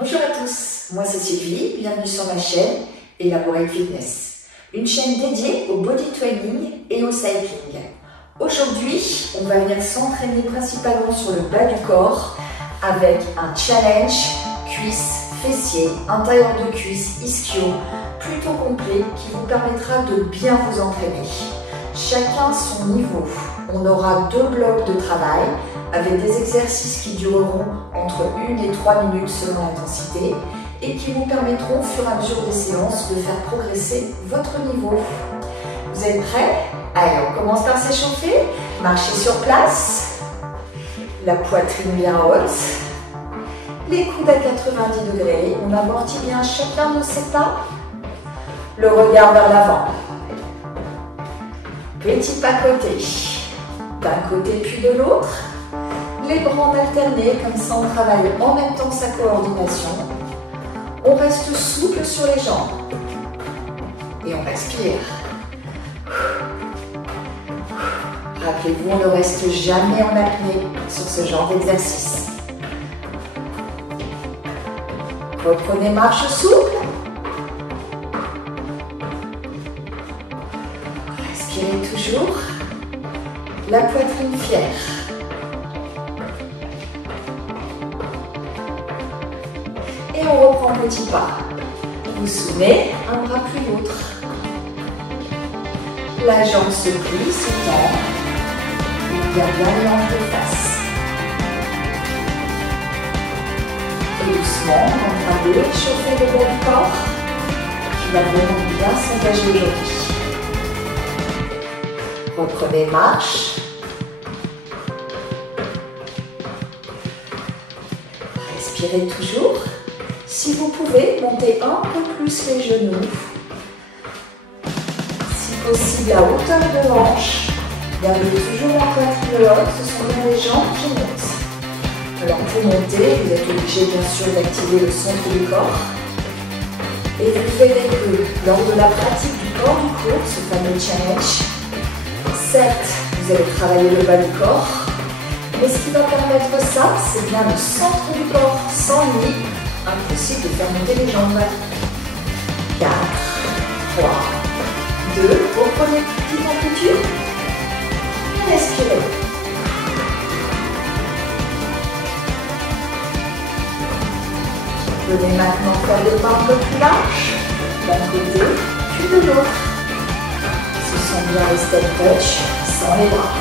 Bonjour à tous, moi c'est Sylvie, bienvenue sur ma chaîne Elaborate Fitness, une chaîne dédiée au body training et au cycling. Aujourd'hui, on va venir s'entraîner principalement sur le bas du corps avec un challenge cuisses, fessiers, intérieur de cuisses, ischio, plutôt complet qui vous permettra de bien vous entraîner. Chacun son niveau. On aura 2 blocs de travail avec des exercices qui dureront entre 1 et 3 minutes selon l'intensité et qui vous permettront au fur et à mesure des séances de faire progresser votre niveau. Vous êtes prêts? Allez, on commence par s'échauffer. Marchez sur place, la poitrine bien haute, les coudes à 90 degrés, on amortit bien chacun de ses pas, le regard vers l'avant. Petit pas côté, d'un côté puis de l'autre, les bras alternés, comme ça on travaille en même temps sa coordination. On reste souple sur les jambes et on respire. Rappelez-vous, on ne reste jamais en apnée sur ce genre d'exercice. Reprenez marche souple. Respirez toujours. La poitrine fière. Et on reprend petit pas. Vous soumez un bras plus l'autre. La jambe se plie, se tend. Et garde bien les hanches de face. Et doucement, on est en train de réchauffer le bas du corps qui va vraiment bien s'engager aujourd'hui. Reprenez marche. Respirez toujours. Si vous pouvez, montez un peu plus les genoux. Si possible, à hauteur de hanche. Gardez toujours la poitrine haute, ce sont bien les jambes qui montent. Alors pour monter, vous êtes obligé bien sûr d'activer le centre du corps. Et vous verrez que lors de la pratique du corps du cours, ce fameux challenge, certes, vous allez travailler le bas du corps, mais ce qui va permettre ça, c'est bien le centre du corps. Sans lui, impossible de faire monter les jambes. 4, 3, 2, reprenez petite amplitude. Et respirez. Venez maintenant faire des pas un peu plus larges, d'un côté, puis de l'autre. Ce sont bien les step touch, sans les bras.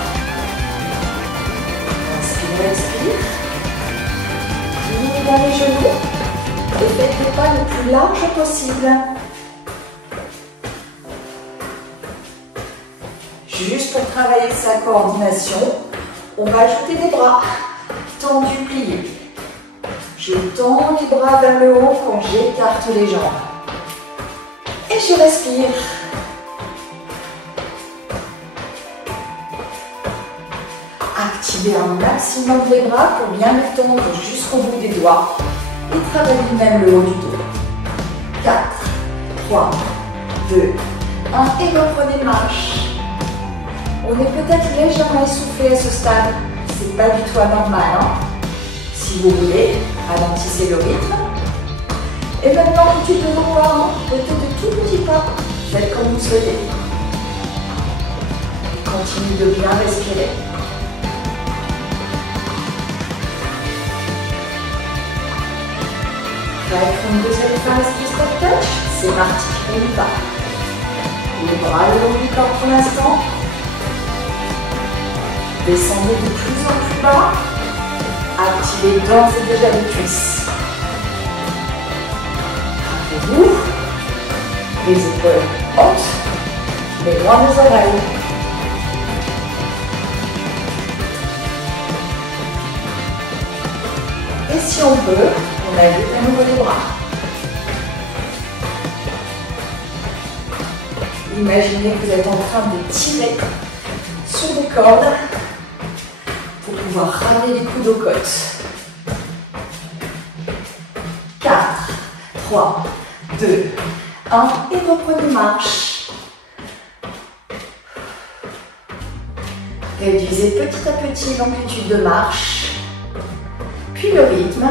Inspire, expire. Pliez bien les genoux et faites les pas le plus large possible. Juste pour travailler sa coordination, on va ajouter des bras tendus, pliés. Je tends les bras vers le haut quand j'écarte les jambes. Et je respire. Activez un maximum les bras pour bien les tendre jusqu'au bout des doigts et travaillez même le haut du dos. 4, 3, 2, 1 et reprenez marche. On est peut-être légèrement essoufflé à ce stade, c'est pas du tout anormal. Si vous voulez, ralentissez le rythme. Et maintenant, tu peux revoir côté de tout petits pas, faites comme vous souhaitez. Et continuez de bien respirer. Prêt pour une deuxième phase du step touch? C'est parti, on y va. Les bras le long du corps pour l'instant. Descendez de plus en plus bas. Activez d'ores et déjà les cuisses. Rappelez-vous, les épaules hautes, les loin des oreilles. Et si on peut, on ajoute à nouveau les bras. Imaginez que vous êtes en train de tirer sur des cordes pour pouvoir ramener les coudes aux côtes. 4, 3, 2, 1 et reprenez marche. Réduisez petit à petit l'amplitude de marche, puis le rythme.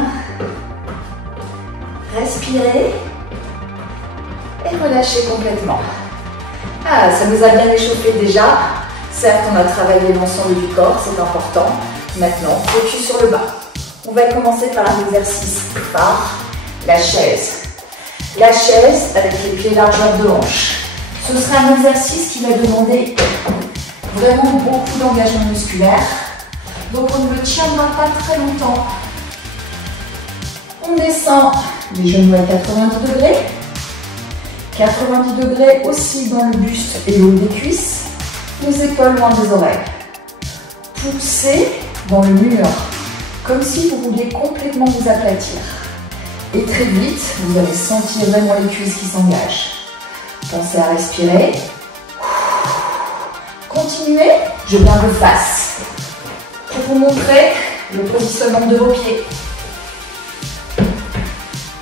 Respirez et relâchez complètement. Ah, ça nous a bien échauffé déjà. Certes, on a travaillé l'ensemble du corps, c'est important. Maintenant, focus sur le bas. On va commencer par un exercice phare, la chaise. La chaise avec les pieds largeur de hanche. Ce sera un exercice qui va demander vraiment beaucoup d'engagement musculaire. Donc on ne le tiendra pas très longtemps. On descend les genoux à 90 degrés. 90 degrés aussi dans le buste et le haut des cuisses. Les épaules loin des oreilles. Poussez dans le mur, comme si vous vouliez complètement vous aplatir. Et très vite, vous allez sentir vraiment les cuisses qui s'engagent. Pensez à respirer. Continuez, je viens de face. Pour vous montrer le positionnement de vos pieds.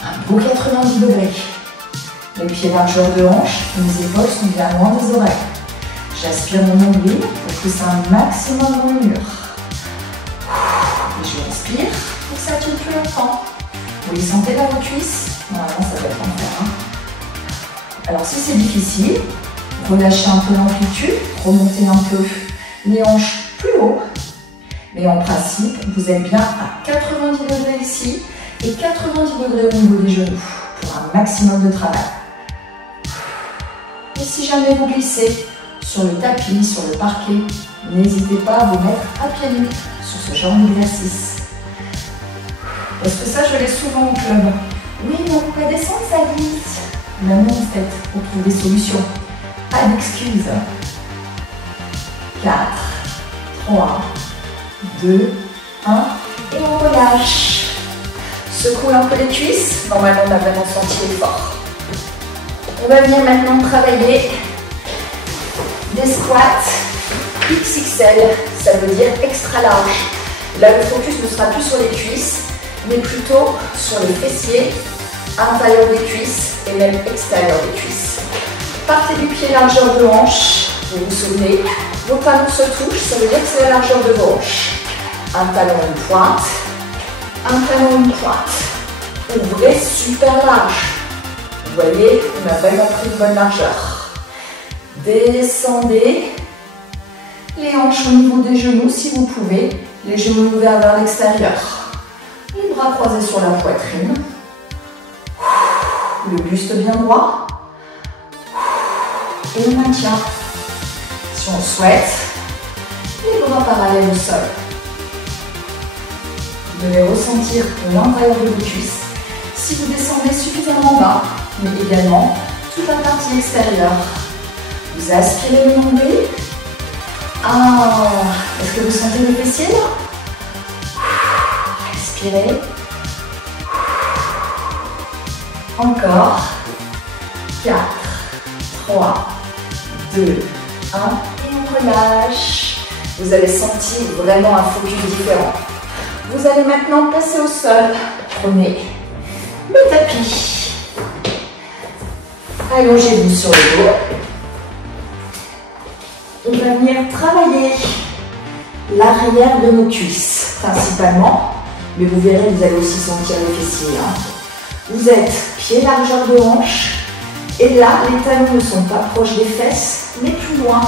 Un beau 90 degrés. Les pieds largeur de hanche, mes épaules sont bien loin des oreilles. J'aspire mon nombril pour pousser un maximum dans le mur. Et je respire pour que ça tire plus longtemps. Vous les sentez dans vos cuisses? Normalement, ça va être en faire. Alors, si c'est difficile, relâchez un peu l'amplitude, remontez un peu les hanches plus haut. Mais en principe, vous êtes bien à 90 degrés ici et 90 degrés au niveau des genoux pour un maximum de travail. Et si jamais vous glissez sur le tapis, sur le parquet, n'hésitez pas à vous mettre à pieds nus sur ce genre d'exercice. Parce que ça, je l'ai souvent au club. Oui, mais on peut pas descendre, ça glisse. Mais non, en fait, on trouve des solutions. Pas d'excuses. 4, 3, 2, 1, et on relâche. Secouez un peu les cuisses. Normalement, on a vraiment senti l'effort. On va venir maintenant travailler des squats XXL, ça veut dire extra large. Là, le focus ne sera plus sur les cuisses, mais plutôt sur les fessiers, intérieur des cuisses et même extérieur des cuisses. Partez du pied largeur de hanche, vous vous souvenez, vos talons se touchent, ça veut dire que c'est la largeur de vos hanches. Un talon, une pointe, un talon, une pointe. Ouvrez super large. Vous voyez, on a vraiment pris une bonne largeur. Descendez les hanches au niveau des genoux si vous pouvez, les genoux ouverts vers l'extérieur. Les bras croisés sur la poitrine. Le buste bien droit. Et on maintient. Si on souhaite, les bras parallèles au sol. Vous devez ressentir l'intérieur de vos cuisses. Si vous descendez suffisamment bas, mais également toute la partie extérieure. Vous aspirez le nombril. Ah, est-ce que vous sentez le fessier là? Respirez. Encore. 4, 3, 2, 1. Et on relâche. Vous allez sentir vraiment un focus différent. Vous allez maintenant passer au sol. Prenez le tapis. Allongez-vous sur le dos. On va venir travailler l'arrière de nos cuisses, principalement. Mais vous verrez, vous allez aussi sentir les fessiers. Vous êtes pied largeur de hanche. Et là, les talons ne sont pas proches des fesses, mais plus loin.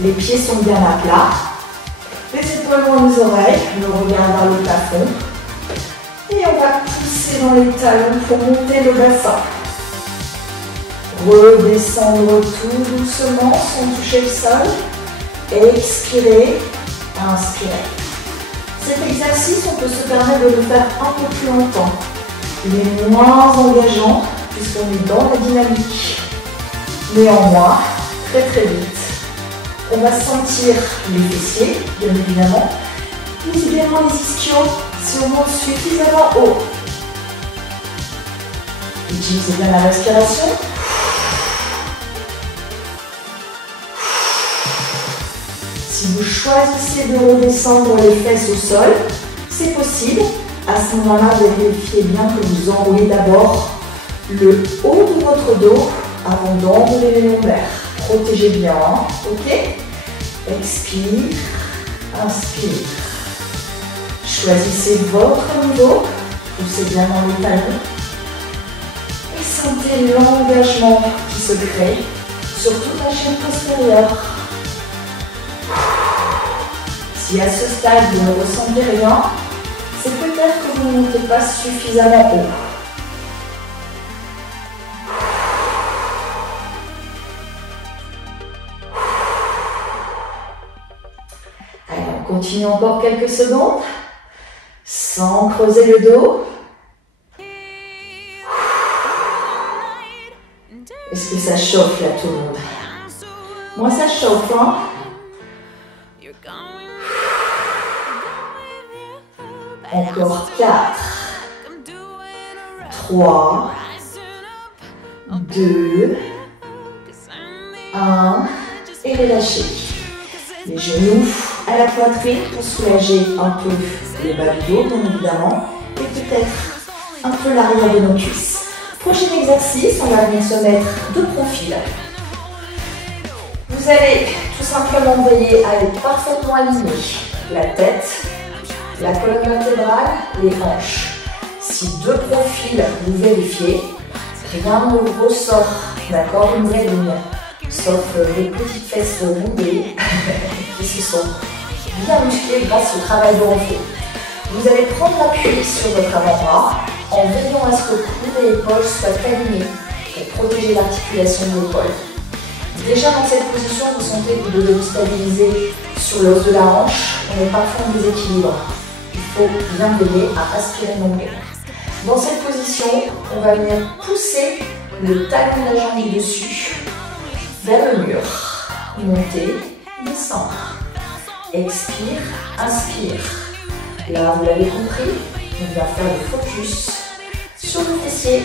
Les pieds sont bien à plat. Les épaules loin des oreilles, le regard vers le plafond. Et on va pousser dans les talons pour monter le bassin. Redescendre tout doucement sans toucher le sol. Expirez, inspirez. Cet exercice, on peut se permettre de le faire un peu plus longtemps. Il est moins engageant puisqu'on est dans la dynamique. Néanmoins, très très vite, on va sentir les fessiers, bien évidemment, mais également les ischios si on monte suffisamment haut. Utilisez bien la respiration. Si vous choisissez de redescendre les fesses au sol, c'est possible. À ce moment-là, vérifiez bien que vous enroulez d'abord le haut de votre dos avant d'enrouler les lombaires. Protégez bien, ok? Expire, inspire. Choisissez votre niveau, poussez bien dans les talons. Et sentez l'engagement qui se crée sur toute la chaîne postérieure. Si à ce stade vous ne ressentez rien, c'est peut-être que vous ne montez pas suffisamment haut. Allez, on continue encore quelques secondes, sans creuser le dos. Est-ce que ça chauffe là tout le monde? Moi ça chauffe, hein? Encore 4, 3, 2, 1 et relâchez. Les genoux à la poitrine pour soulager un peu le bas du dos, bien évidemment, et peut-être un peu l'arrière de nos cuisses. Prochain exercice, on va venir se mettre de profil. Vous allez tout simplement veiller à être parfaitement aligné. La tête, la colonne vertébrale, les hanches. Si de profil, vous vérifiez, rien ne ressort, d'accord, une vraie ligne. Sauf les petites fesses rondées qui se sont bien musclées grâce au travail de renfort. Vous allez prendre l'appui sur votre avant-bras en veillant à ce que le coude et l'épaule soient alignés pour protéger l'articulation de l'épaule. Déjà dans cette position, vous sentez que vous devez vous stabiliser sur l'os de la hanche. On est parfois en déséquilibre. Il faut bien veiller à aspirer longueur. Dans cette position, on va venir pousser le talon de la jambe du dessus vers le mur. Monter, descendre. Expire, inspire. Là, vous l'avez compris, on va faire le focus sur le fessier.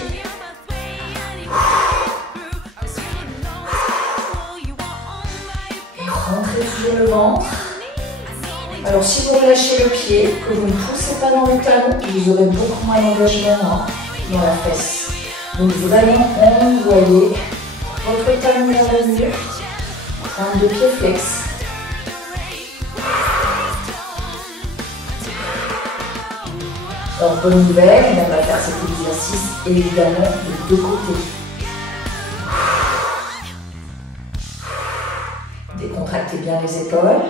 Et rentrez toujours le ventre. Alors, si vous relâchez le pied, que vous ne poussez pas dans le talon, vous aurez beaucoup moins d'engagement dans la fesse. Donc, vraiment, envoyez votre talon vers le mur, pointe de pied flex. Alors, bonne nouvelle, on va faire cet exercice évidemment de deux côtés. Décontractez bien les épaules.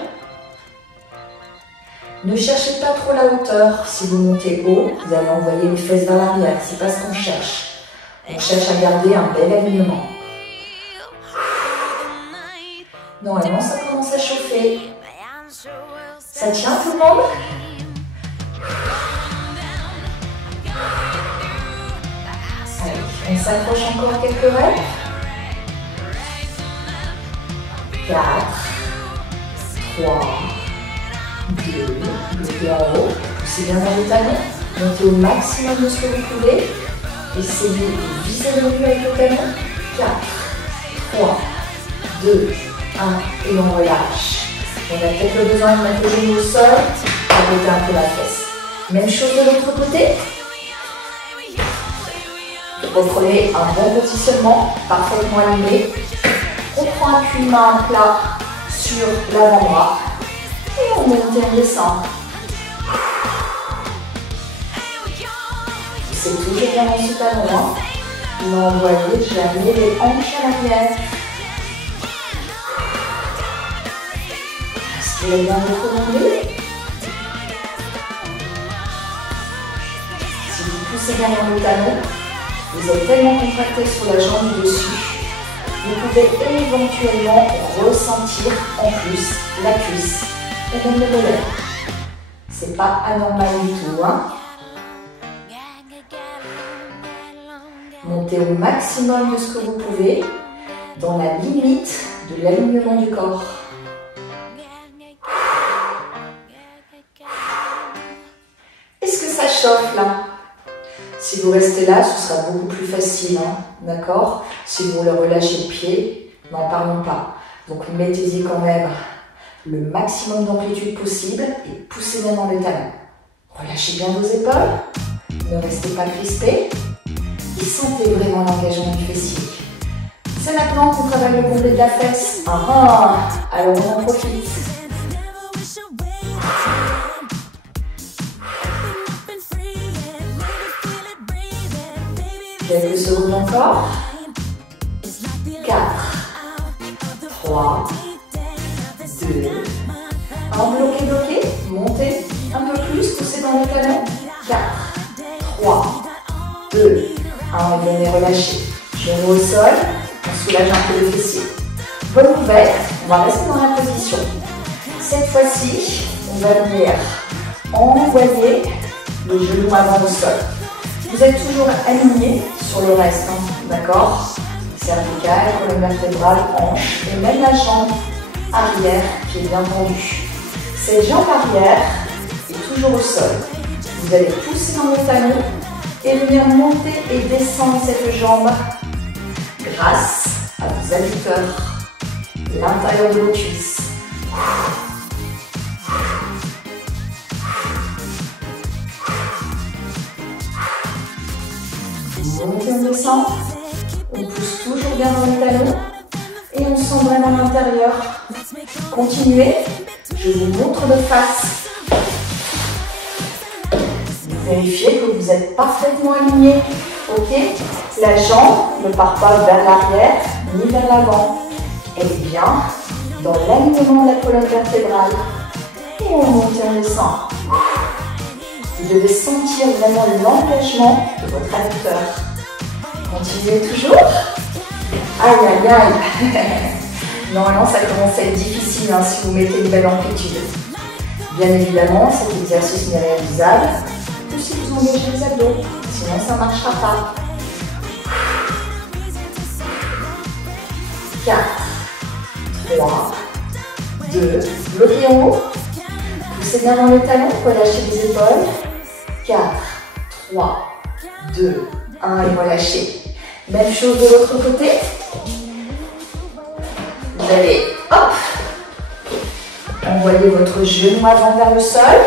Ne cherchez pas trop la hauteur. Si vous montez haut, vous allez envoyer les fesses vers l'arrière. C'est pas ce qu'on cherche. On cherche à garder un bel alignement. Normalement, ça commence à chauffer. Ça tient tout le monde? Allez, on s'accroche encore quelques reps. 4, 3, 2, bloquez en haut, poussez bien vers le talon, montez au maximum de ce que vous pouvez, essayez de viser le mur avec le talon. 4, 3, 2, 1 et on relâche. On a peut-être besoin de mettre le genou au sol, arrêtez un peu la fesse. Même chose de l'autre côté. Reprenez un bon positionnement, parfaitement aligné. On prend appui main plat sur l'avant-bras et on monte et on descend. C'est toujours bien dans ce talon. N'envoyez jamais les hanches à l'arrière. Aspirez bien votre nombril. Si vous poussez bien dans le talon, vous êtes tellement contracté sur la jambe du dessus, vous pouvez éventuellement ressentir en plus la cuisse et même le mollet. C'est pas anormal du tout, hein. Montez au maximum de ce que vous pouvez dans la limite de l'alignement du corps. Est-ce que ça chauffe là? Si vous restez là, ce sera beaucoup plus facile, hein, d'accord? Si vous le relâchez le pied, n'en parlons pas. Donc mettez-y quand même le maximum d'amplitude possible et poussez bien dans le talon. Relâchez bien vos épaules, ne restez pas crispés et sentez vraiment l'engagement du fessier. C'est maintenant qu'on travaille le complet de la fesse. Alors on en profite. Quelques secondes encore. 4, 3, 2, 1. Bloqué, bloqué. Montez un peu plus, poussez dans les talons. 4, 3, 2, 1. Et venez relâcher. Genou au sol. On soulage un peu le fessier. Bonne nouvelle, on va rester dans la position. Cette fois-ci, on va venir envoyer le genou avant au sol. Vous êtes toujours aligné sur le reste, hein, d'accord? Cervicale, colonne vertébrale, hanche et même la jambe arrière qui est bien tendue. Cette jambe arrière est toujours au sol. Vous allez pousser dans les talons et venir monter et descendre cette jambe grâce à vos adducteurs, l'intérieur de vos cuisses. Montez, on descend, on pousse toujours bien dans les talons et on sent vraiment l'intérieur. Continuez, je vous montre de face. Vérifiez que vous êtes parfaitement aligné. Ok, la jambe ne part pas vers l'arrière ni vers l'avant. Elle est bien dans l'alignement de la colonne vertébrale. Et on monte et on descend. Vous devez sentir vraiment l'engagement de votre adducteur. Continuez toujours. Aïe, aïe, aïe. Normalement, ça commence à être difficile hein, si vous mettez une belle amplitude. Bien évidemment, cet exercice n'est réalisable que si vous engagez les abdos. Sinon, ça ne marchera pas. 4, 3, 2, bloquez en haut. Poussez bien dans les talons, relâchez les épaules. 4, 3, 2, 1 et relâchez. Même chose de l'autre côté. Vous allez, hop, envoyer votre genou avant vers le sol.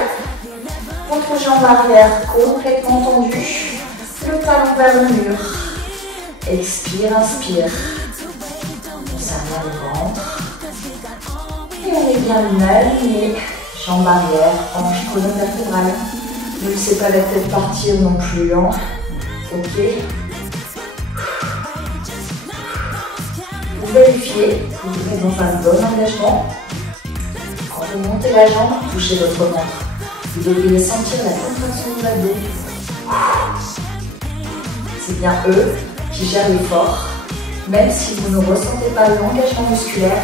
Votre jambe arrière complètement tendue. Le talon vers le mur. Expire, inspire. On serre bien le ventre. Et on est bien aligné. Jambe arrière, hanche, colonne vertébrale. Ne laissez pas la tête partir non plus. Hein. Ok. Vous vérifiez que vous êtes dans un bon engagement. Quand vous montez la jambe, touchez votre ventre. Vous devriez sentir la contraction de l'abdos. C'est bien eux qui gèrent l'effort, même si vous ne ressentez pas l'engagement musculaire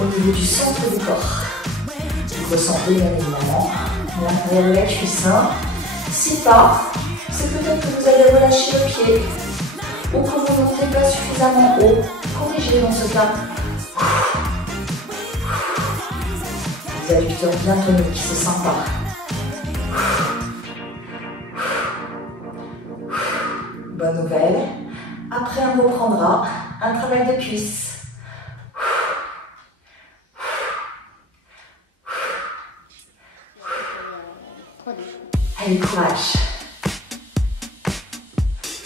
au niveau du centre du corps. Vous ressentez bien évidemment l'intérieur de la cuisse. Si pas, c'est peut-être que vous avez relâché le pied ou que vous ne montez pas suffisamment haut. Corrigez dans ce cas. Les adducteurs bien toniques, c'est sympa. Bonne nouvelle. Après, on reprendra un travail de cuisse. Allez, courage.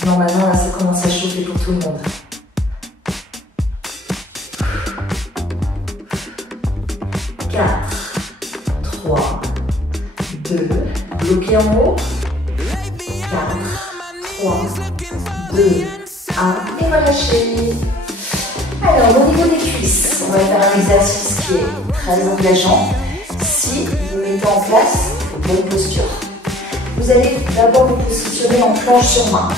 Normalement, là, ça commence à chauffer pour tout le monde. 4, 3, 2, bloquez en haut. 4, 3, 2, 1 et relâchez. Alors, au niveau des cuisses, on va faire un exercice qui est très engageant. Si vous mettez en place une bonne posture, vous allez d'abord vous positionner en planche sur main.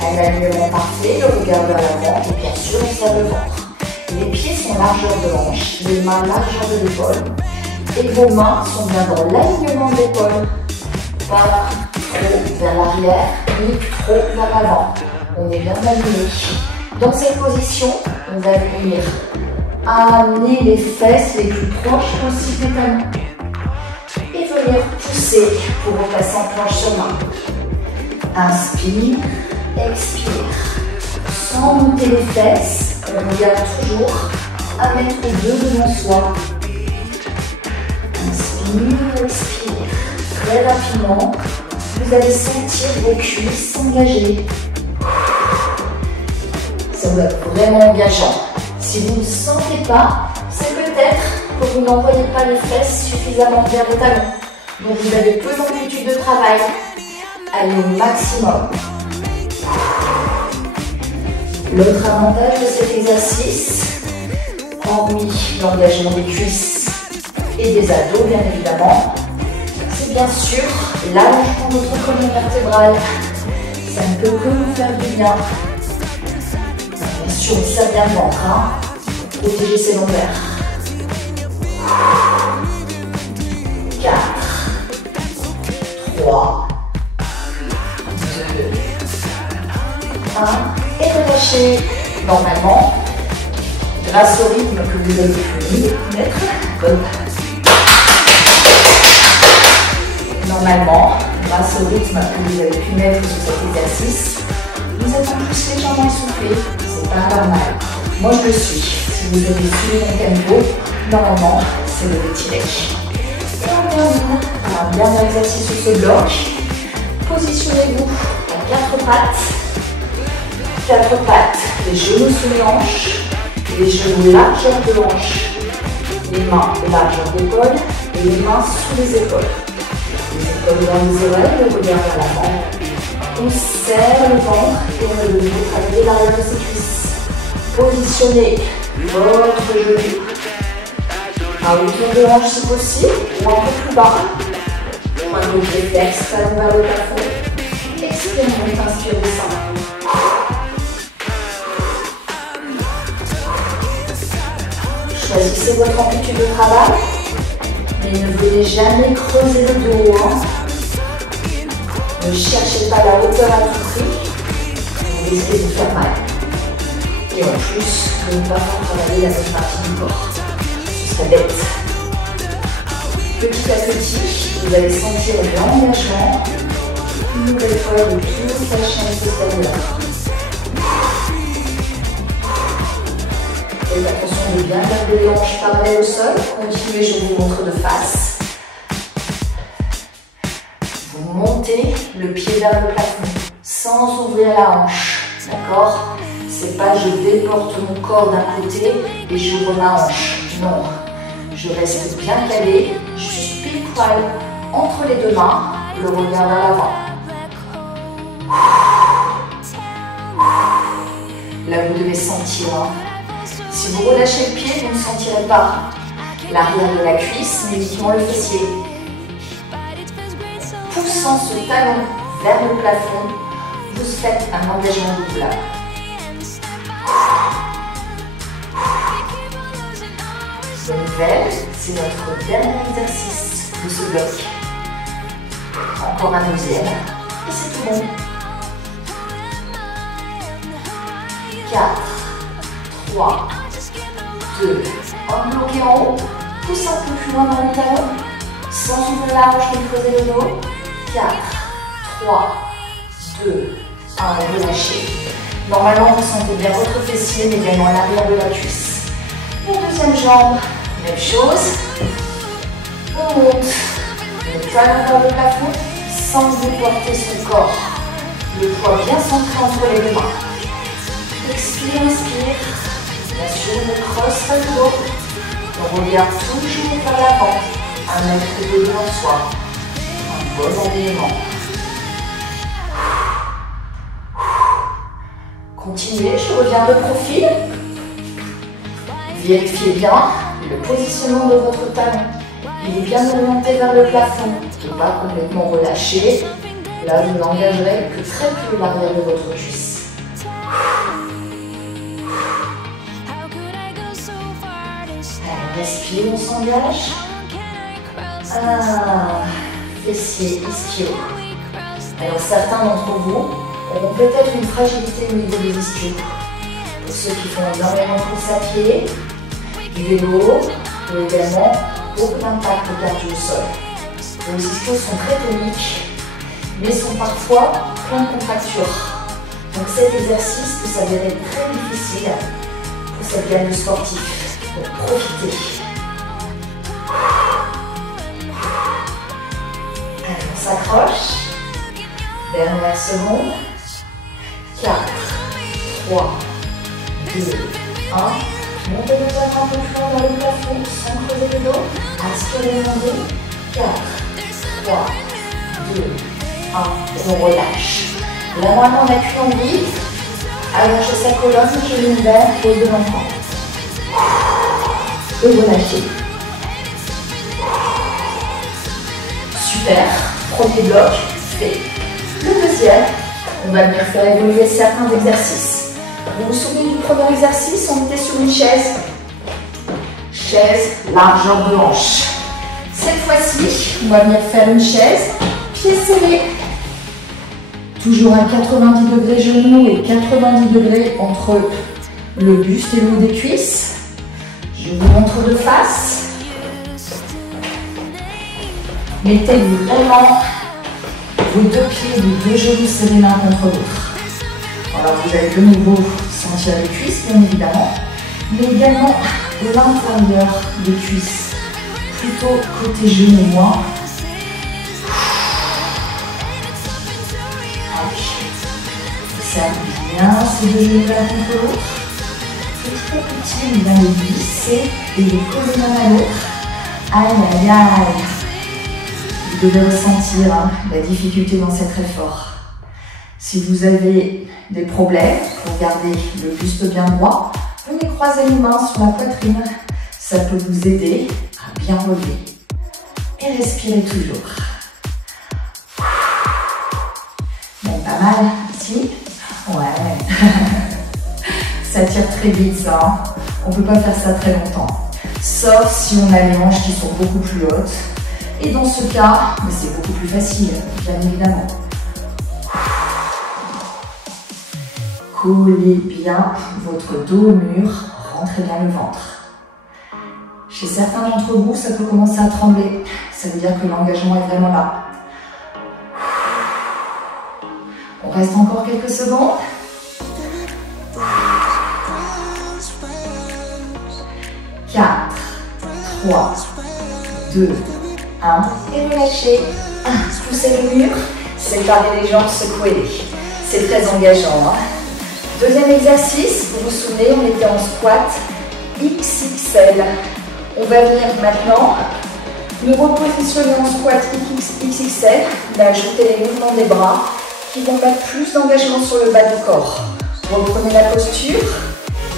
Un alignement parfait, le regard vers l'avant et bien sûr on serre le ventre. Les pieds sont largeur de hanche, les mains largeur de l'épaule et vos mains sont bien dans l'alignement de l'épaule, pas trop vers l'arrière ni trop vers l'avant. On est bien aligné. Dans cette position, on va venir amener les fesses les plus proches possible des talons et venir pousser pour repasser en planche sur main. Inspire, expire. Sans monter les fesses, on regarde toujours à mettre les deux devant soi. Inspire, expire. Très rapidement, vous allez sentir vos cuisses s'engager. Ça doit être vraiment engageant. Si vous ne sentez pas, c'est peut-être que vous n'envoyez pas les fesses suffisamment vers les talons. Donc vous avez peu d'amplitude de travail. Allez au maximum. L'autre avantage de cet exercice, hormis l'engagement des cuisses et des abdos bien évidemment, c'est bien sûr l'allongement de notre colonne vertébrale. Ça ne peut que nous faire du bien. Bien sûr, on serre bien le ventre, hein, pour protéger ses lombaires. 4, 3, 2, 1, et relâchez. Normalement, grâce au rythme que vous avez pu mettre, normalement, grâce au rythme que vous avez pu mettre sur cet exercice, vous êtes en plus légèrement essoufflé. C'est pas normal. Moi, je le suis. Si vous avez suivi mon tempo, normalement, c'est de l'étirer. Et on termine par un dernier exercice sur ce bloc. Positionnez-vous à 4 pattes. 4 pattes, les genoux sous les hanches, les genoux largeur de hanches, les mains largeur d'épaule et les mains sous les épaules. Les épaules dans les oreilles, le regard vers l'avant. On serre le ventre et on va de nouveau travailler l'arrière de ses cuisses. Positionnez votre genou à hauteur de hanche si possible ou un peu plus bas. Point de réflexe, talon vers le plafond. Expérimentez, inspirez ça. Choisissez votre amplitude de travail, mais ne venez jamais creuser le dos. Hein. Ne cherchez pas la hauteur à tout prix, vous risquez de vous faire mal. Et en plus, de ne pas faire travailler la même partie du corps. Ce serait bête. Petit à petit, vous allez sentir l'engagement. Une nouvelle fois de toute la chaîne postérieure. Faites attention de bien garder les hanches parallèles au sol. Continuez, je vous montre de face. Vous montez le pied vers le plafond sans ouvrir la hanche. D'accord? C'est pas je déporte mon corps d'un côté et j'ouvre ma hanche. Non. Je reste bien calé. Je suis pile poil entre les deux mains, le regard vers l'avant. Là, vous devez sentir. Hein. Si vous relâchez le pied, vous ne sentirez pas l'arrière de la cuisse, mais uniquement le fessier. Poussant ce talon vers le plafond, vous faites un engagement double. Bonne nouvelle, c'est notre dernier exercice de ce bloc. Encore un deuxième, et c'est tout bon. 4, 3, 2, un bloqué en haut, pousse un peu plus loin dans le talon, sans ouvrir la hanche ni creuser le dos. 4, 3, 2, 1, relâchez. Normalement, vous sentez bien votre fessier, mais également à l'arrière de la cuisse. La deuxième jambe, même chose. On monte le talon vers le plafond, sans déporter son corps. Le poids bien centré entre les deux mains. Expire, inspire. Bien sûr, ne creuse pas le dos. On regarde toujours vers l'avant. 1 mètre de dos en soi. Un bon alignement. Continuez, je reviens de profil. Vérifiez bien le positionnement de votre talon. Il est bien orienté vers le plafond et pas complètement relâché. Là, vous n'engagerez que très peu l'arrière de votre cuisse. Respire, on s'engage. Fessier, ischio. Alors certains d'entre vous auront peut-être une fragilité au niveau des ischios. Pour ceux qui font énormément de course à pied, du vélo, ou également beaucoup d'impact cardio au sol. Vos ischios sont très toniques, mais sont parfois pleins de contractures. Donc cet exercice peut s'avérer très difficile pour cette gamme de sportifs. Donc profitez. Allez, on s'accroche. Dernière seconde. 4, 3, 2, 1. Montez le talon un peu plus loin dans le plafond sans creuser le dos. Aspirez le dos. 4, 3, 2, 1. On relâche. Là maintenant on appuie en vide. Allongez sa colonne, genou ouvert, pose de l'enfant. Et relâchez. Super. Premier bloc fait. Le deuxième, on va venir faire évoluer certains exercices. Vous vous souvenez du premier exercice? On était sur une chaise. Chaise, largeur de hanche. Cette fois-ci, on va venir faire une chaise, pieds serrés. Toujours à 90 degrés genoux et 90 degrés entre le buste et le haut des cuisses. Je vous montre de face. Mettez-vous vraiment vos deux pieds, vos deux genoux serrés l'un contre l'autre. Alors vous allez de nouveau sentir les cuisses, bien évidemment, mais également l'intérieur des cuisses, plutôt côté genou moins. Serre bien ces deux genoux l'un contre l'autre. Petit à petit, vous allez glisser et les coller l'un à l'autre. Aïe, aïe, aïe. Vous devez ressentir la difficulté dans cet effort. Si vous avez des problèmes pour garder le buste bien droit, venez croiser les mains sur la poitrine. Ça peut vous aider à bien relever. Et respirez toujours. Bon, pas mal ici. Ouais. Ça tire très vite ça. Hein. On ne peut pas faire ça très longtemps. Sauf si on a les hanches qui sont beaucoup plus hautes. Et dans ce cas, c'est beaucoup plus facile, bien évidemment. Collez bien votre dos au mur, rentrez bien le ventre. Chez certains d'entre vous, ça peut commencer à trembler. Ça veut dire que l'engagement est vraiment là. On reste encore quelques secondes. 4, 3, 2, 1. Et relâchez. Poussez le mur. Séparez les jambes, secouez-les. C'est très engageant. Hein. Deuxième exercice. Vous vous souvenez, on était en squat XXL. On va venir maintenant nous repositionner en squat XXL. D'ajouter les mouvements des bras qui vont mettre plus d'engagement sur le bas du corps. Vous reprenez la posture.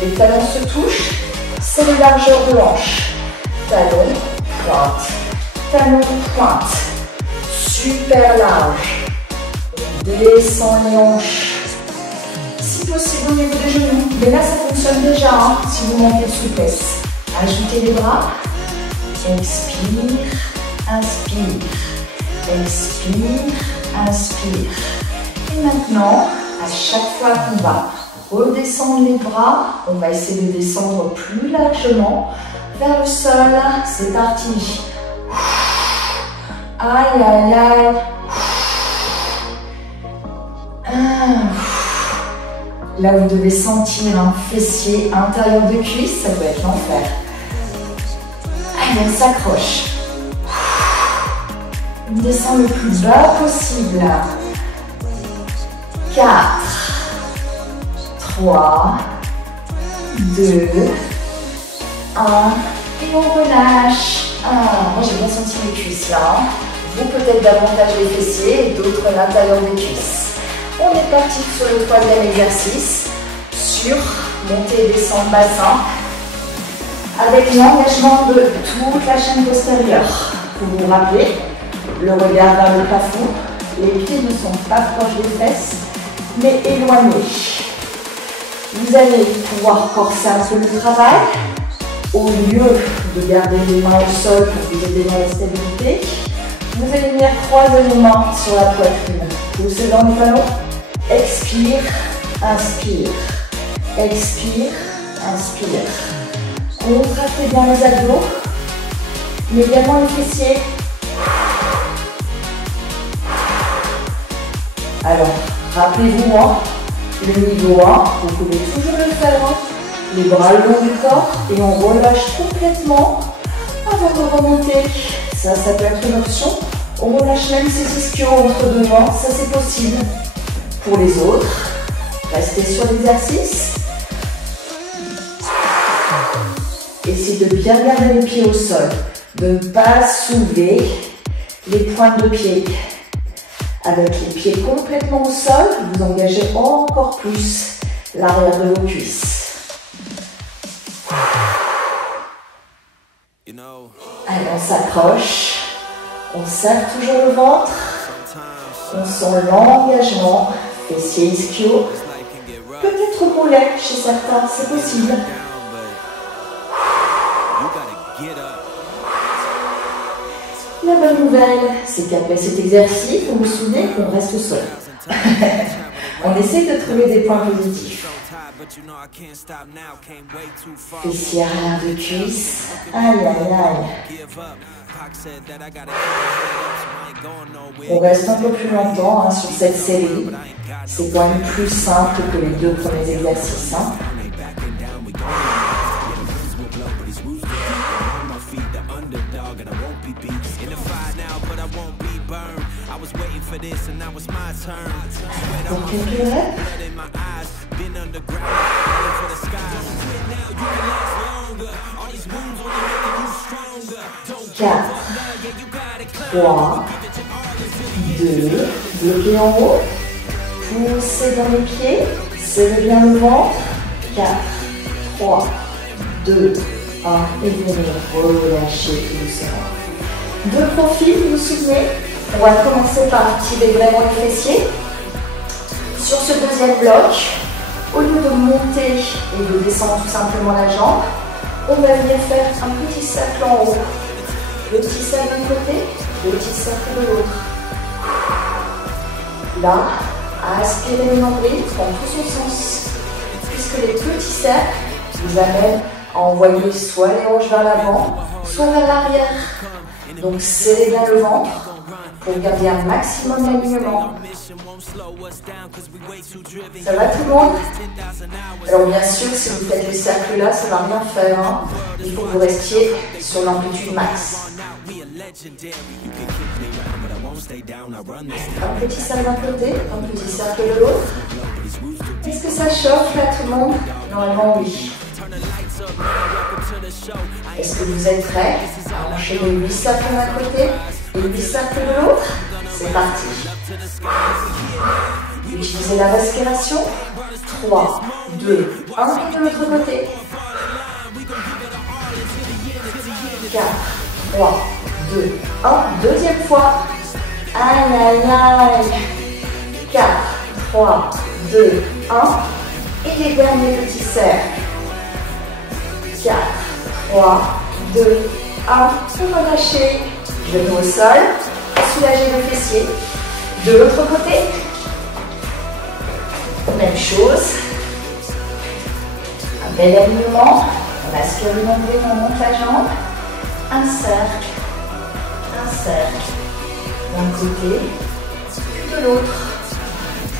Les talons se touchent. C'est les largeurs de hanche. Talons, pointe. Talons, pointe. Super large. Descend les hanches. Si possible au niveau des genoux. Mais là, ça fonctionne déjà hein, si vous manquez de souplesse. Ajoutez les bras. Expire, inspire. Expire, inspire. Et maintenant, à chaque fois qu'on va redescendre les bras, on va essayer de descendre plus largement vers le sol. C'est parti. Aïe, aïe, aïe. Là, vous devez sentir un fessier intérieur de cuisse, ça doit être l'enfer. Allez, on s'accroche. On descend le plus bas possible. 4, 3, 2, 1. Et on relâche. Moi, j'ai bien senti les cuisses là. Vous, peut-être davantage les fessiers et d'autres l'intérieur des cuisses. On est parti sur le troisième exercice, sur monter et descendre bassin, avec l'engagement de toute la chaîne postérieure. Vous vous rappelez, le regard vers le plafond, les pieds ne sont pas proches des fesses, mais éloignés. Vous allez pouvoir corser un peu le travail, au lieu de garder les mains au sol pour vous aider dans la stabilité. Vous allez venir croiser les mains sur la poitrine. Poussez dans les talons. Expire, inspire. Expire, inspire. Contractez bien les abdos, mais également les fessiers. Alors, rappelez-vous, hein, le niveau 1, vous pouvez toujours le faire. Hein, les bras le long du corps et on relâche complètement avant de remonter. Ça peut être une option. On relâche même ses ischios entre deux jambes, ça c'est possible. Pour les autres, restez sur l'exercice. Essayez de bien garder les pieds au sol, de ne pas soulever les pointes de pied. Avec les pieds complètement au sol, vous engagez encore plus l'arrière de vos cuisses. Allez, on s'accroche, on serre toujours le ventre, on sent l'engagement, fessier ischio, peut-être mollet chez certains, c'est possible. La bonne nouvelle, c'est qu'après cet exercice, vous vous souvenez qu'on reste au sol. On essaie de trouver des points positifs. Fessier arrière de cuisse. Aïe, aïe, aïe. On reste un peu plus longtemps sur cette série. C'est quand même plus simple que les deux premiers exercices. Pour quelques reps. 4, 3, 2, bloquez en haut, poussez dans les pieds, serrez bien le ventre, 4, 3, 2, 1, et venez relâcher tout doucement. De profil, vous vous souvenez, on va commencer par activer vraiment les fessiers. Sur ce deuxième bloc, au lieu de monter et de descendre tout simplement la jambe, on va venir faire un petit cercle en haut. Petit cercle d'un côté, petit cercle de l'autre. Là, aspirez le nombril dans tout son sens, puisque les petits cercles vous amènent à envoyer soit les hanches vers l'avant, soit vers l'arrière. Donc serrez bien le ventre pour garder un maximum d'alignement. Ça va tout le monde? Alors bien sûr, si vous faites les cercles là, ça ne va rien faire. Il faut que vous restiez sur l'amplitude max. Un petit cercle d'un côté, un petit cercle de l'autre. Est-ce que ça chauffe là tout le monde? Normalement oui. Est-ce que vous êtes prêts à enchaîner 8 cercles d'un côté et 8 cercles de l'autre? C'est parti. Utilisez la respiration. 3, 2, 1 et de l'autre côté. 4, 3, 2, 1. Deuxième fois. Aïe, aïe, aïe. 4, 3, 2, 1. Et les derniers petits cercles. 4, 3, 2, 1. Et relâchez. Genou au sol. Soulagez le fessier. De l'autre côté. Même chose. Un bel alignement. On aspire le nombril, on monte la jambe. Un cercle. Un cercle. D'un côté, puis de l'autre.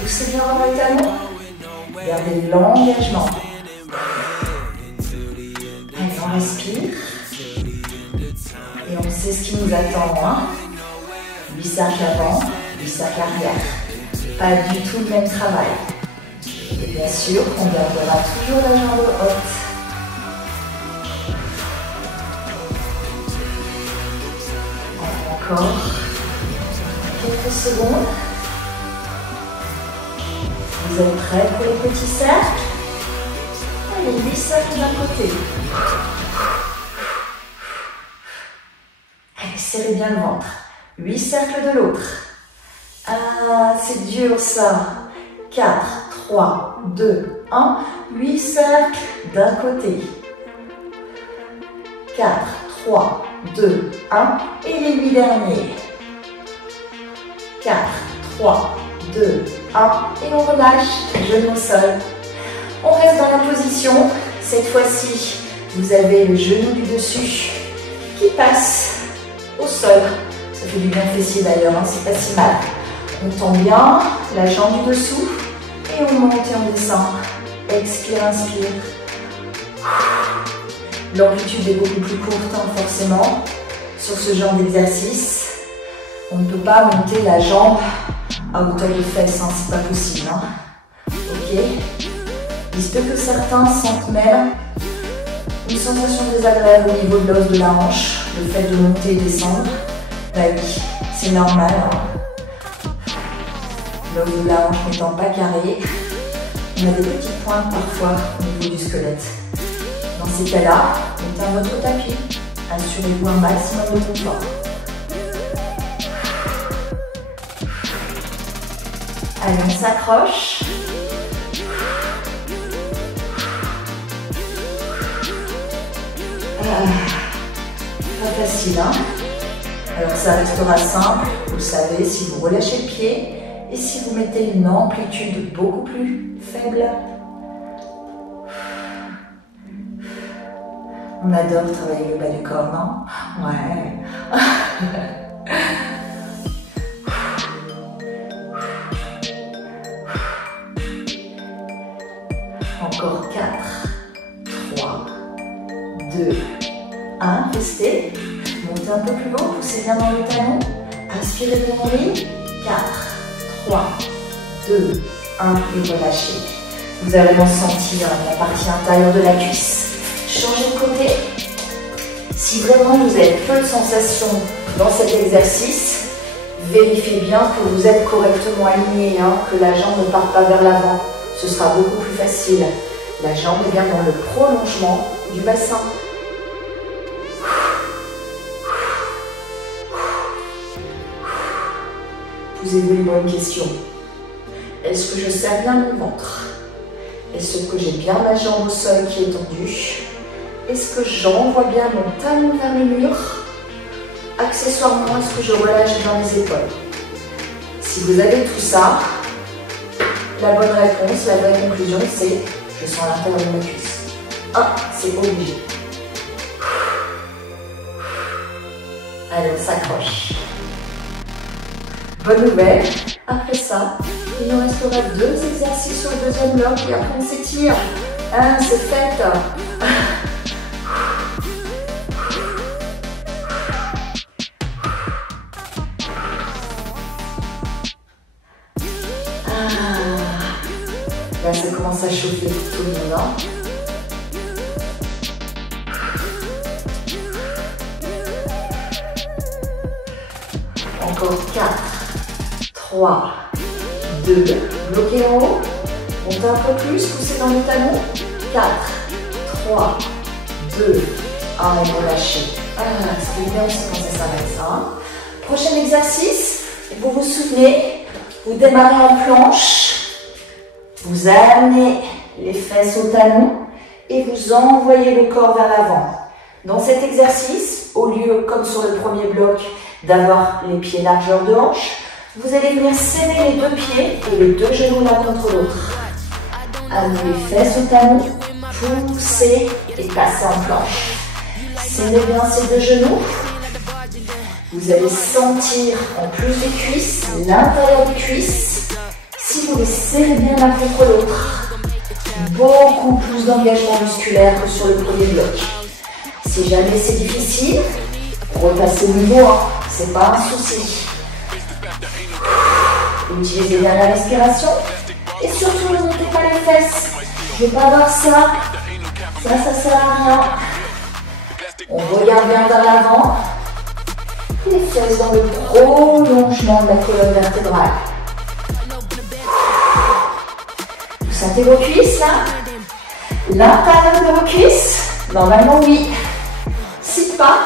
Poussez bien dans le talon. Gardez l'engagement. Allez, on respire. Et on sait ce qui nous attend. 8 cercles avant, 8 cercles arrière. Pas du tout le même travail. Et bien sûr, on gardera toujours la jambe haute. Allez, encore quelques secondes. Vous êtes prêts pour les petits cercles? Allez, 8 cercles d'un côté. Allez, serrez bien le ventre. 8 cercles de l'autre. Ah, c'est dur ça. 4, 3, 2, 1. 8 cercles d'un côté. 4, 3, 2, 1. Et les 8 derniers. 4, 3, 2, 1. Et on relâche, genou au sol. On reste dans la position. Cette fois-ci, vous avez le genou du dessus qui passe au sol. Ça fait du bien fessier d'ailleurs, c'est pas si mal. On tend bien la jambe du dessous et on monte et on descend. Expire, inspire. L'amplitude est beaucoup plus courte forcément sur ce genre d'exercice. On ne peut pas monter la jambe à hauteur de fesses, c'est pas possible. Ok. Il se peut que certains sentent même une sensation désagréable au niveau de l'os de la hanche, le fait de monter et descendre. Bah oui, c'est normal. L'os de la hanche n'étant pas carré, On a des petits points parfois au niveau du squelette. Dans ces cas-là, mettez un autre tapis. Assurez-vous un maximum de confort. Allez, on s'accroche. Pas facile, hein? Alors ça restera simple, vous le savez, si vous relâchez le pied et si vous mettez une amplitude beaucoup plus faible. On adore travailler le bas du corps, non? Ouais. Encore 4, 3, 2, 1. Restez. Montez un peu plus haut, poussez bien dans le talon. Inspirez bien en ligne. 4, 3, 2, 1 et relâchez. Vous allez en sentir la partie intérieure de la cuisse. Changez de côté. Si vraiment vous avez peu de sensations dans cet exercice, vérifiez bien que vous êtes correctement aligné, que la jambe ne parte pas vers l'avant. Ce sera beaucoup plus facile. La jambe est bien dans le prolongement du bassin. Posez-vous les bonnes questions. Est-ce que je serre bien mon ventre? Est-ce que j'ai bien ma jambe au sol qui est tendue? Est-ce que j'envoie bien mon talon vers le mur? Accessoirement, est-ce que je relâche bien les épaules? Si vous avez tout ça, la bonne réponse, la bonne conclusion, c'est je sens l'intérieur de ma cuisse. C'est obligé. Allez, on s'accroche. Bonne nouvelle, après ça, il nous restera 2 exercices sur le deuxième bloc et après on s'étire. C'est fait. Là, ça commence à chauffer tout le monde. Encore 4, 3, 2, bloquez en haut. Montez un peu plus, poussez dans le talon. 4, 3, 2, 1 et relâchez. C'est bien aussi quand ça s'arrête. Prochain exercice, vous vous souvenez, vous démarrez en planche. Vous amenez les fesses au talon et vous envoyez le corps vers l'avant. Dans cet exercice, au lieu, comme sur le premier bloc, d'avoir les pieds largeur de hanche, vous allez venir serrer les 2 pieds et les 2 genoux l'un contre l'autre. Amenez les fesses au talon, poussez et passez en planche. Serrez bien ces 2 genoux. Vous allez sentir en plus des cuisses, l'intérieur des cuisses. Si vous les serrez bien l'un contre l'autre, beaucoup plus d'engagement musculaire que sur le premier bloc. Si jamais c'est difficile, repassez au niveau 1, c'est pas un souci. Utilisez bien la respiration et surtout ne montez pas les fesses. Je ne veux pas voir ça, ça sert à rien. On regarde bien vers l'avant, les fesses dans le prolongement de la colonne vertébrale. Vous sentez vos cuisses là? L'intérieur de vos cuisses? Normalement oui. Si pas,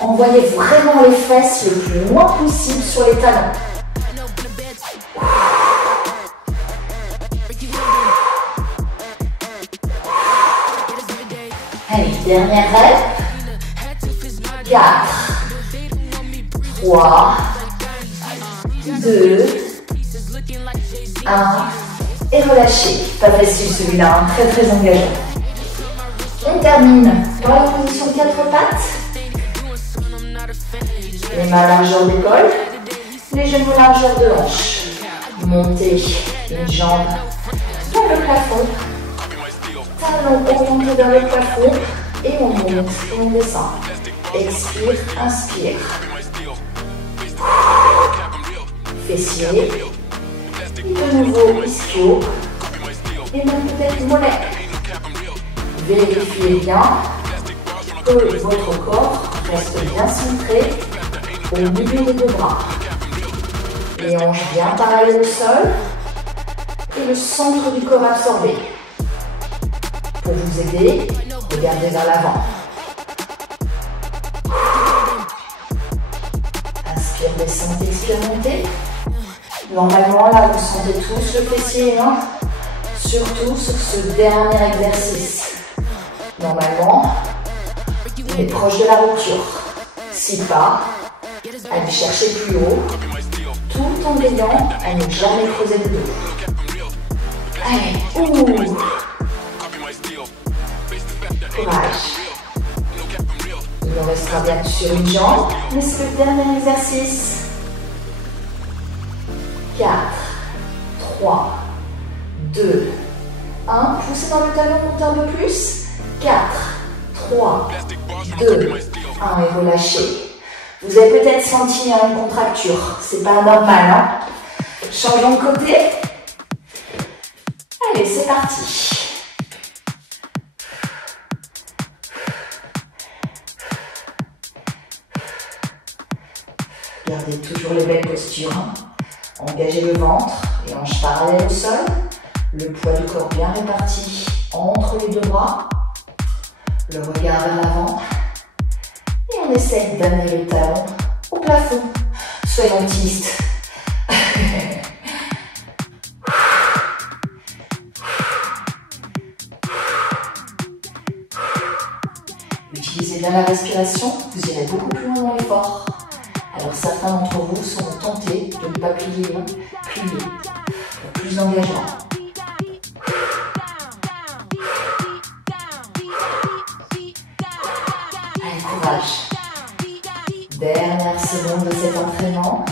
envoyez vraiment les fesses le plus loin possible sur les talons. Allez, dernière rêve. 4, 3, 2, 1. Et relâchez. Pas facile celui-là, très très engageant. On termine dans la position 4 pattes. Les mains largeur d'épaule, les genoux largeur de hanche. Montez une jambe vers le plafond. Talon orienté vers le plafond. Et on monte et on descend. Expire, inspire. Fessier. De nouveau ischio et même peut-être mollet. Vérifiez bien que votre corps reste bien centré au milieu des 2 bras. Les hanches bien parallèles au sol. et le centre du corps absorbé. Pour vous aider, regardez vers l'avant. Inspire, descendez, expire, montez. Normalement, là, vous sentez tous le fessier, hein, surtout sur ce dernier exercice. Normalement, on est proche de la rupture. Si pas, allez chercher plus haut, tout en veillant à ne jamais creuser le dos. Allez, ouh. Courage. Il nous restera bien sur une jambe, mais c'est le dernier exercice. 4, 3, 2, 1. Poussez dans le talon, montez un peu plus. 4, 3, 2, 1 et relâchez. Vous avez peut-être senti une contracture. C'est pas normal, hein? Changeons de côté. Allez, c'est parti. Gardez toujours les belles postures. Hein. Engagez le ventre et hanches parallèles au sol. Le poids du corps bien réparti entre les deux bras. Le regard vers l'avant. Et on essaie d'amener le talon au plafond. Soyons optimistes. Utilisez bien la respiration, vous irez beaucoup plus loin dans l'effort. Alors certains d'entre vous seront tentés de ne pas plier, pour plus d'engagement. Allez, courage. Dernière seconde de cet entraînement.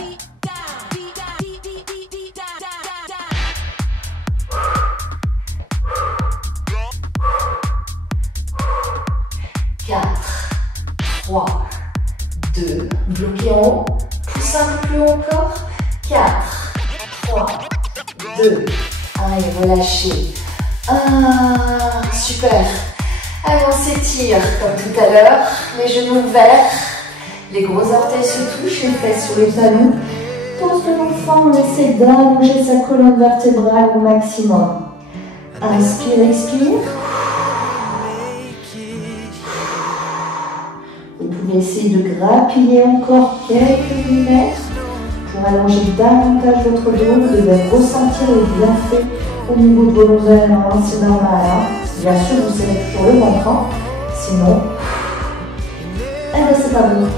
Bloquez en haut, poussez un peu plus haut encore. 4, 3, 2, 1 et relâchez. Super. Allez, on s'étire comme tout à l'heure, les genoux ouverts, les gros orteils se touchent, les fesses sur les talons. Pose de l'enfant, on essaie d'allonger sa colonne vertébrale au maximum. Inspire, expire. Vous pouvez essayer de grappiller encore quelques millimètres pour allonger davantage votre dos. Vous devez ressentir les bienfaits au niveau de vos veines, hein, c'est normal. Hein. Bien sûr, vous serrez toujours le ventre, hein. Sinon, eh ben, c'est pas bon.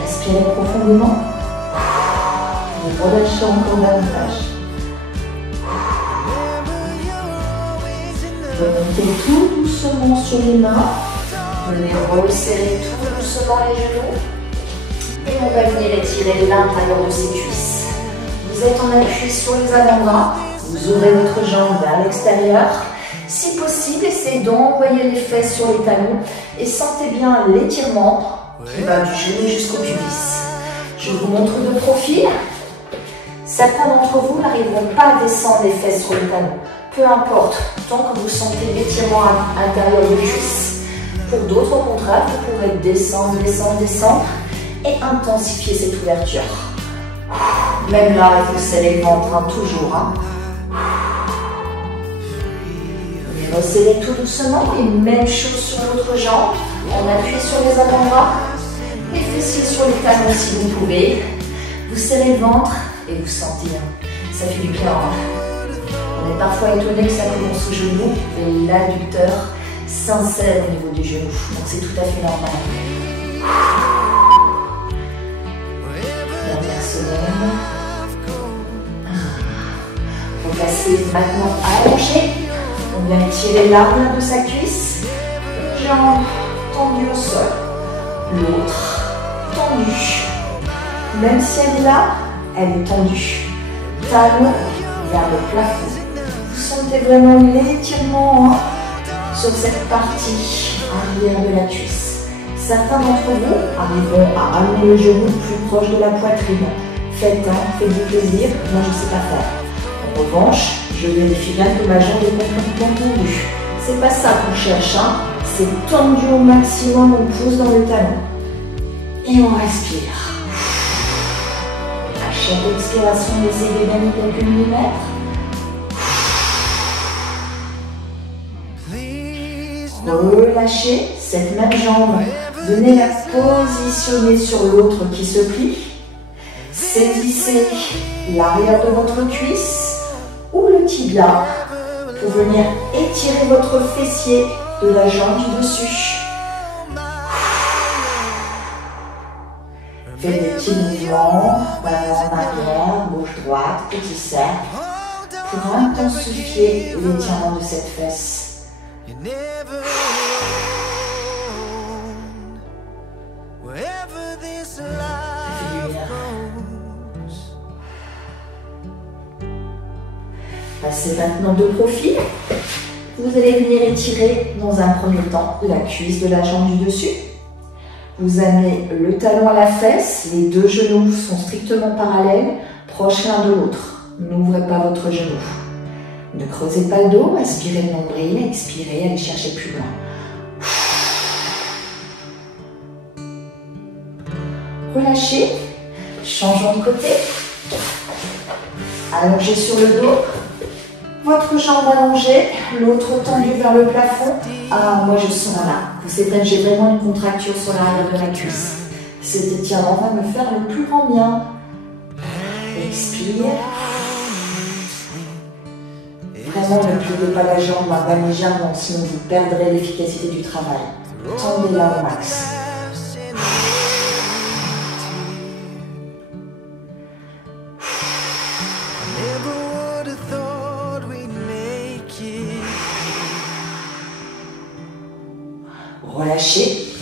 Respirez profondément. Vous relâchez encore davantage. Remontez tout doucement sur les mains. Venez resserrer tout doucement les genoux. Et on va venir étirer l'intérieur de ses cuisses. Vous êtes en appui sur les avant-bras. Vous ouvrez votre jambe vers l'extérieur. Si possible, essayez d'envoyer les fesses sur les talons et sentez bien l'étirement qui va du genou jusqu'au pubis. Je vous montre de profil. Certains d'entre vous n'arriveront pas à descendre les fesses sur les talons. Peu importe, tant que vous sentez l'étirement à l'intérieur des cuisses. Pour d'autres, au contraire, vous pourrez descendre, descendre, descendre et intensifier cette ouverture. Même là, il faut serrer le ventre, hein, toujours. Hein. Et resserrez tout doucement et même chose sur l'autre jambe. On appuie sur les avant-bras, les fessiers sur les talons si vous pouvez. Vous serrez le ventre et vous sentez, hein, ça fait du bien. Hein. On est parfois étonné que ça commence au genou et l'adducteur s'insère au niveau du genou, donc c'est tout à fait normal. Dernière seconde. Replacez maintenant allongé. On vient étirer l'arme de sa cuisse. Une jambe tendue au sol, l'autre tendue. Même si elle est là, elle est tendue. Talon vers le plafond. Vous sentez vraiment l'étirement, hein, sur cette partie arrière de la cuisse. Certains d'entre vous arriveront à ramener le genou plus proche de la poitrine. Faites du plaisir, moi je ne sais pas faire. En revanche, je vérifie bien que ma jambe est complètement tendue. C'est pas ça qu'on cherche, hein. C'est tendu au maximum, on pousse dans le talon. Et on respire. À chaque expiration, essayez de gagner quelques millimètres. Relâchez cette même jambe. Venez la positionner sur l'autre qui se plie. Saisissez l'arrière de votre cuisse ou le tibia pour venir étirer votre fessier de la jambe du dessus. Faites des petits mouvements, en arrière, gauche-droite, petit cercle, pour intensifier l'étirement de cette fesse. Passez maintenant de profil. Vous allez venir étirer dans un premier temps la cuisse de la jambe du dessus. Vous amenez le talon à la fesse, les deux genoux sont strictement parallèles, proches l'un de l'autre. N'ouvrez pas votre genou. Ne creusez pas le dos, aspirez le nombril, expirez, allez chercher plus loin. Relâchez, changeons de côté. Allongez sur le dos. Votre jambe allongée, l'autre tendue vers le plafond. Ah, moi je sens là. Vous savez, j'ai vraiment une contracture sur l'arrière de la cuisse. Cet étirement va me faire le plus grand bien. Expire. Vraiment, ne pliez pas la jambe, pas légèrement, sinon vous perdrez l'efficacité du travail. Tendez-la au max. Relâchez,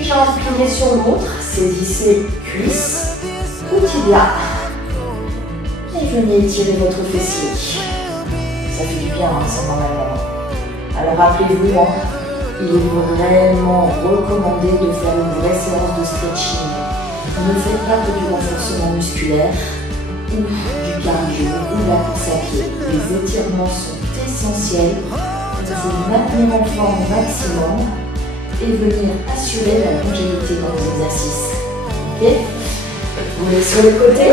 les jambes pliées sur l'autre, saisissez cuisse ou tibia et venez étirer votre fessier. Ça fait du bien, ça normalement. Alors rappelez-vous, il est vraiment recommandé de faire une vraie séance de stretching. Ne faites pas que du renforcement musculaire ou du cardio ou de la course à pied. Les étirements sont essentiels pour vous maintenir en forme au maximum et venir assurer la longévité dans les exercices. Ok? Vous mettez sur le côté.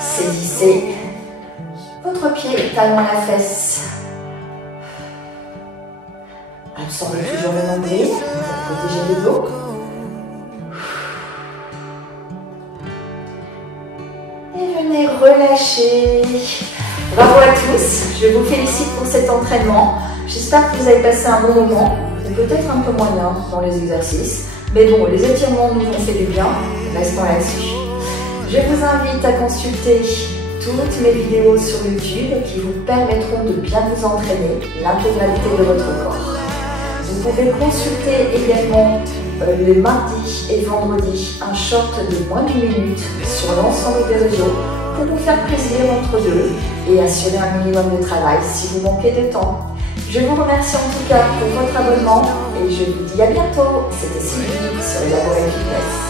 Saisissez votre pied, talon à la fesse. Absorbez toujours le nombril pour protéger le dos. Et venez relâcher. Bravo à tous, je vous félicite pour cet entraînement. J'espère que vous avez passé un bon moment. Peut-être un peu moyen dans les exercices, mais bon, les étirements nous ont fait du bien, restons là-dessus. Je vous invite à consulter toutes mes vidéos sur YouTube qui vous permettront de bien vous entraîner l'intégralité de votre corps. Vous pouvez consulter également les mardis et vendredis un short de moins d'une minute sur l'ensemble des réseaux pour vous faire plaisir entre deux et assurer un minimum de travail si vous manquez de temps. Je vous remercie en tout cas pour votre abonnement et je vous dis à bientôt. C'était Sylvie sur Elaborate Fitness.